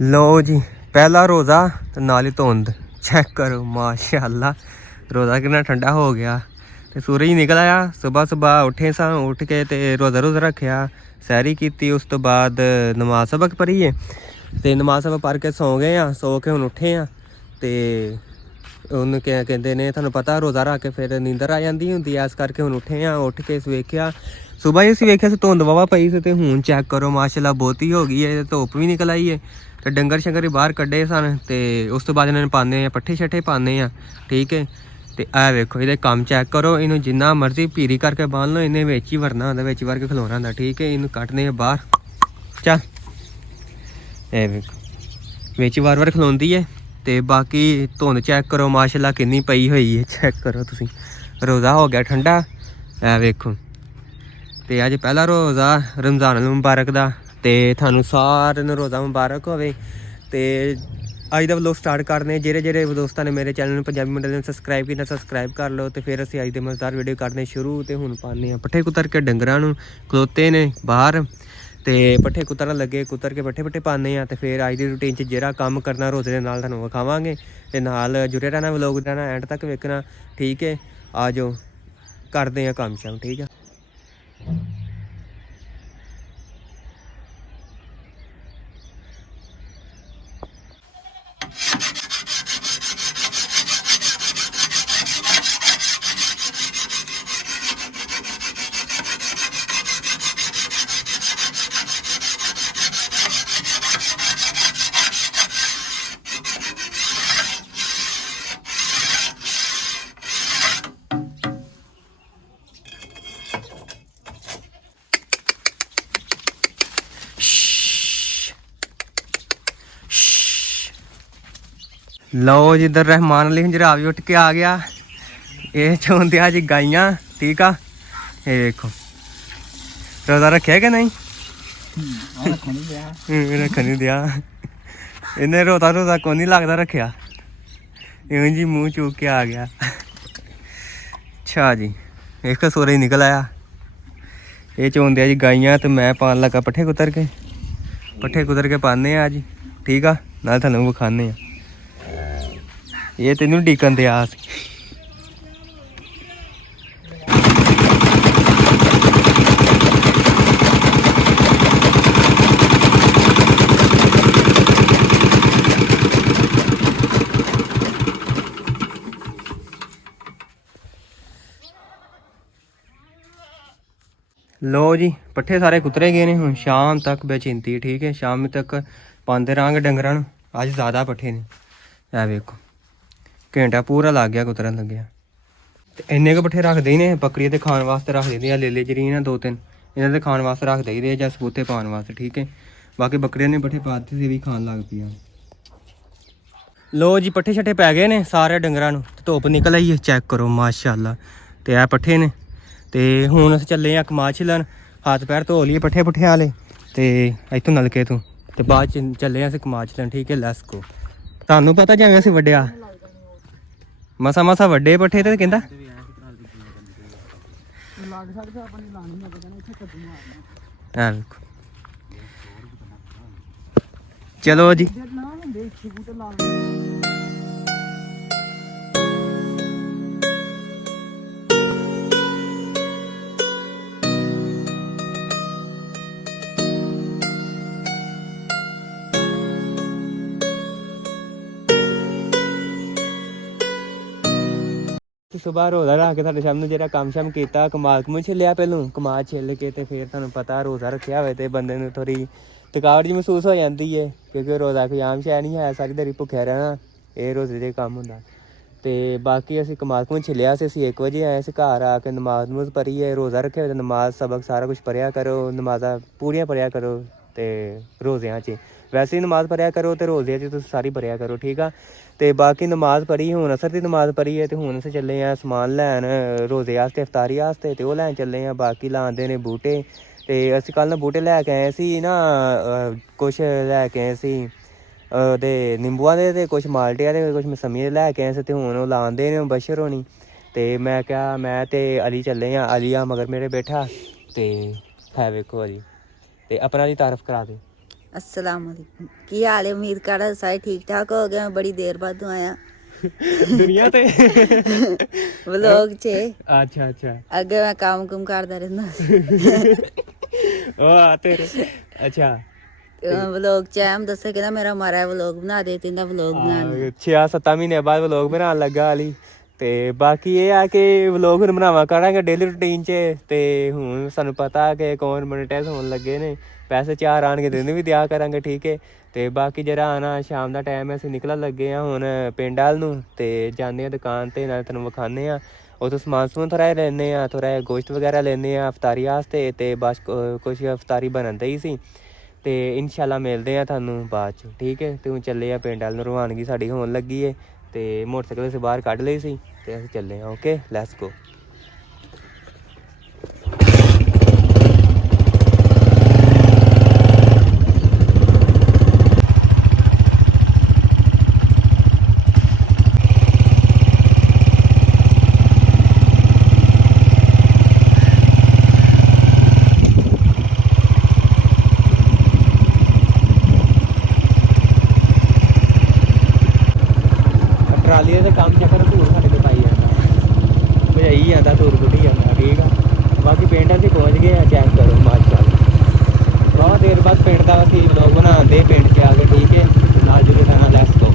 लो जी पहला रोज़ा तो नाल ही धुंध चेक करो माशाअल्लाह। रोज़ा कितना ठंडा हो गया तो सूरज निकल आया। सुबह सुबह उठे सा, उठ के तो रोज़ा रोज़ा रखा, सैरी की, उस तो बाद नमाज सबक पढ़ी है तो नमाज सबक पढ़ के सौ गए हैं। सौ के हुण उठे हैं तो उन्हें क्या कहते हैं, थानू पता रोज़ा रख के फिर नींदर आ जाती होंगी, इस करके हुण उठे हैं। उठ के वेख्या सुबह ही असीं वेख्या धुंध वावा पई सी, हुण चैक करो माशाअल्लाह बहुती हो गई है, धुप्प भी निकल आई है। तो डंगर शंगर भी बाहर कड्ढे सन तो उस तो बाद इन्होंने पाने हैं पट्ठे शट्ठे पाने हैं, ठीक है। तो यह वेखो ये काम चैक करो, इन्हूं जिन्ना मर्जी पीरी करके बांध लो, इन्हें विच ही वरना होंदा, विच वर के खलोना होंदा, ठीक है। इन्हूं कट्टने बाहर, चल ये वेखो विच वार वार खलोंदी है। तो बाकी धुंध चैक करो माशाअल्लाह कितनी पई हुई है, चैक करो तुसीं। रोज़ा हो गया ठंडा, ए वेखो। तो अज पहला रोज़ा रमज़ान मुबारक का, तो थानू सारे नूं रोज़ा मुबारक होवे। तो अज का व्लॉग स्टार्ट करने, जेह्ड़े दोस्तां ने मेरे चैनल पंजाबी मंडल ने सबसक्राइब किया सबसक्राइब कर लो। तो फिर असीं अज दे मज़ेदार वीडियो करने शुरू। तो हुण पाने पट्ठे कुतर के डंगरां नूं, खलोते ने बाहर तो पट्ठे कुतरन लगे, कुतर के पट्ठे पट्ठे पाने हैं। तो फिर अज दी रूटीन च जेह्ड़ा कम्म करना रोज़े दे नाल तुहानूं विखावांगे, ते नाल जुड़े रहना, व्लॉग रहना एंड तक वेखना, ठीक है। आ जाओ करदे हैं कम्म शम, ठीक है। लो जी इधर रहमान अली हंजरा भी उठ के आ गया। ये चौंदिया जी गाइयां, ठीक आ। ये देखो रोज़ा रखे कि नहीं, रख नहीं दिया इन्हें, रोज़ा रोज़ा को नहीं लगता रखा, यूं जी मुँह चूक के आ गया। अच्छा जी एक सूरज निकल आया। ये चौंदिया जी गाइयां, तो मैं पान लगा पट्ठे कुतर के पाने आज, ठीक आ, नाल थानू विखाने। ये तेनू डिकन दे आस। लो जी पट्ठे सारे कुतरे गए ने, हुण शाम तक बेचिंती, ठीक है। शाम तक पांदे रहांगे डंगरां नूं। अज ज़्यादा पट्ठे ने, ऐ वेखो घंटा पूरा लग गया कुतरन लग्या। ते इन्ने के पट्ठे रख देने बकरियां ते खाण वास्ते रख देंदे, ले जरीन ना 2-3 इन्हां दे खाण वास्ते रख देई दे, जां सबूते पाण वास्ते, ठीक है। बाकी बकरियां ने पट्ठे पा दित्ते, भी खाण लग पियां। लो जी पट्ठे शट्ठे पै गए ने सारे डंगरां नूं, धुप्प निकल आई है, चैक करो माशाअल्लाह। ते ऐ पट्ठे ने, ते हुण असीं चले आं कमाद छिल्लण, हत्थ पैर धो लिए पट्ठे पुट्ठे आह्ले, ते इत्थों नलके तों, ते बाद च चले असीं कमाद छिल्लण, ठीक है। लैट्स गो। तुहानूं पता जिवें असीं वड्डेआ मसा मसा वड्डे पट्ठे, ते कहंदा चलो जी। सुबह रोज़ा रख के साढ़े सामने जो कम शम किया, कमाद कमूद छिल्लिया, पहलू कमाद छिल के तो फिर तुहानूं पता रोज़ा रखा होवे तो बंदे नूं थोड़ी थकावट जी महसूस हो जाती है, क्योंकि रोज़ा कोई आम शै नहीं है, सारी दिहाड़ी भुक्खा रहना, ये रोज़े दे कम्म हुंदा। तो बाकी असीं कमाद कमूद छिल्लिया, असीं 1 बजे आए, असीं घर आके नमाज नमूज पढ़िए, रोज़ा रखे होए तो नमाज सबक सारा कुछ पढ़िया करो, नमाज़ां पूरियां पढ़िया करो। तो रोज़ियां च वैसे ही नमाज पढ़िया करो, तो रोज़े च तुसीं सारी पढ़िया करो, ठीक आ। तो बाकी नमाज पढ़ी, हुण असर की नमाज पढ़ी है, तो हुण असीं चले आं समान लैन रोज़े आस्ते, इफ्तारी आस्ते, तो ओह लैन चले आं। बाकी लांदे ने बूटे, तो असीं कल बूटे लैके आए सी ना, कुछ लैके आए सी ते निंबूआं दे, ते कुछ माल्टे दे, कुछ मसम्मियां दे लैके आए सी, ते हुण ओह लांदे ने बशर होनी। तो मैं क्या, मैं ते अली चले आं, अली मगर मेरे बैठा, तो है वेखो अली, तो अपना दी तारीफ करा दे। अस्सलाम वालेकुम। की हाल है? उम्मीद कर सारे ठीक ठाक हो गए। मैं बड़ी देर बाद आया ਦੁਨੀਆ ਤੇ व्लॉग च। ਅੱਛਾ ਅੱਛਾ अगे मैं काम कुम करदा रहंदा ਉਹ ਆ ਤੇਰੇ ਅੱਛਾ व्लॉग च हम दस्से कहंदा मेरा मारा व्लॉग बना दे तेरा व्लॉग बनाना। 6-7 ਮਹੀਨੇ ਬਾਅਦ ਵਲੋਗ ਬਣਾਉਣ ਲੱਗਾ ਹਾਲੀ ਤੇ ਬਾਕੀ ਇਹ ਆ ਕਿ ਵਲੋਗ ਹੁਣ ਬਣਾਵਾ ਕਰਾਂਗੇ ਡੇਲੀ ਰੂਟੀਨ 'ਚ ਤੇ ਹੁਣ ਸਾਨੂੰ ਪਤਾ ਕਿ ਕੌਣ ਮੋਨੇਟਾਈਜ਼ ਹੋਣ ਲੱਗੇ ਨੇ ਪੈਸੇ ਚਾਰ ਆਣਗੇ ਦਿਨ ਵੀ ਦਿਆ ਕਰਾਂਗੇ ਠੀਕ ਹੈ। ਤੇ ਬਾਕੀ ਜਿਹੜਾ ਆਣਾ ਸ਼ਾਮ ਦਾ ਟਾਈਮ ਹੈ ਅਸੀਂ ਨਿਕਲਣ ਲੱਗੇ ਆ ਹੁਣ ਪਿੰਡ ਵੱਲ ਨੂੰ ਤੇ ਜਾਂਦੇ ਆ ਦੁਕਾਨ ਤੇ ਨਾਲ ਤੁਹਾਨੂੰ ਵਿਖਾਉਂਦੇ ਆ ਉੱਥੋਂ ਸਮਾਨ ਸਮੂਨ ਥੋੜ੍ਹਾ ਜਿਹਾ ਲੈਂਦੇ ਆ ਥੋੜ੍ਹਾ ਜਿਹਾ ਗੋਸ਼ਤ ਵਗੈਰਾ ਲੈਂਦੇ ਆ ਅਫਤਾਰੀ ਵਾਸਤੇ ਤੇ ਬਸ ਕੁਛ ਅਫਤਾਰੀ ਬਣਨ ਹੀ ਸੀ ਤੇ ਇਨਸ਼ਾਅੱਲਾ ਮਿਲਦੇ ਆ ਤੁਹਾਨੂੰ ਬਾਅਦ 'ਚ ਠੀਕ ਹੈ। ਤੇ ਹੁਣ ਚੱਲੇ ਆ ਪਿੰਡ ਵੱਲ ਨੂੰ ਰਵਾਨਗੀ ਸਾਡੀ ਹੋਣ ਲੱਗੀ ਹੈ ਤੇ ਮੋਟਰਸਾਈਕਲ ਅਸੀਂ ਬਾਹਰ ਕੱਢ ਲਈ ਸੀ ਤੇ ਅਸੀਂ ਚੱਲੇ ਆ ਓਕੇ ਲੈਟਸ ਗੋ। ਟਰਾਲੀਆਂ ਦਾ ਕੰਮ ਚੱਕਰ ਧੂੜ ਸਾਡੇ ਤੇ ਪਾਈ ਜਾਂਦਾ ਭਜਾਈ ਜਾਂਦਾ ਧੂੜ ਬੁੱਢੀ ਜਾਂਦਾ ਠੀਕ ਆ। ਬਾਕੀ ਪਿੰਡ ਅਸੀਂ ਪਹੁੰਚ ਗਏ ਆ ਚੈੱਕ ਕਰੋ ਮਾਸ਼ਾਅੱਲਾ ਬਹੁਤ ਦੇਰ ਬਾਅਦ ਪਿੰਡ ਦਾ ਅਸੀਂ ਵਲੋਗ ਬਣਾਉਂਦੇ ਪਿੰਡ 'ਚ ਆ ਕੇ ਠੀਕ ਹੈ ਨਾਲ ਜੁੜੇ ਰਹਿਣਾ ਲੈਟਸ ਗੋ।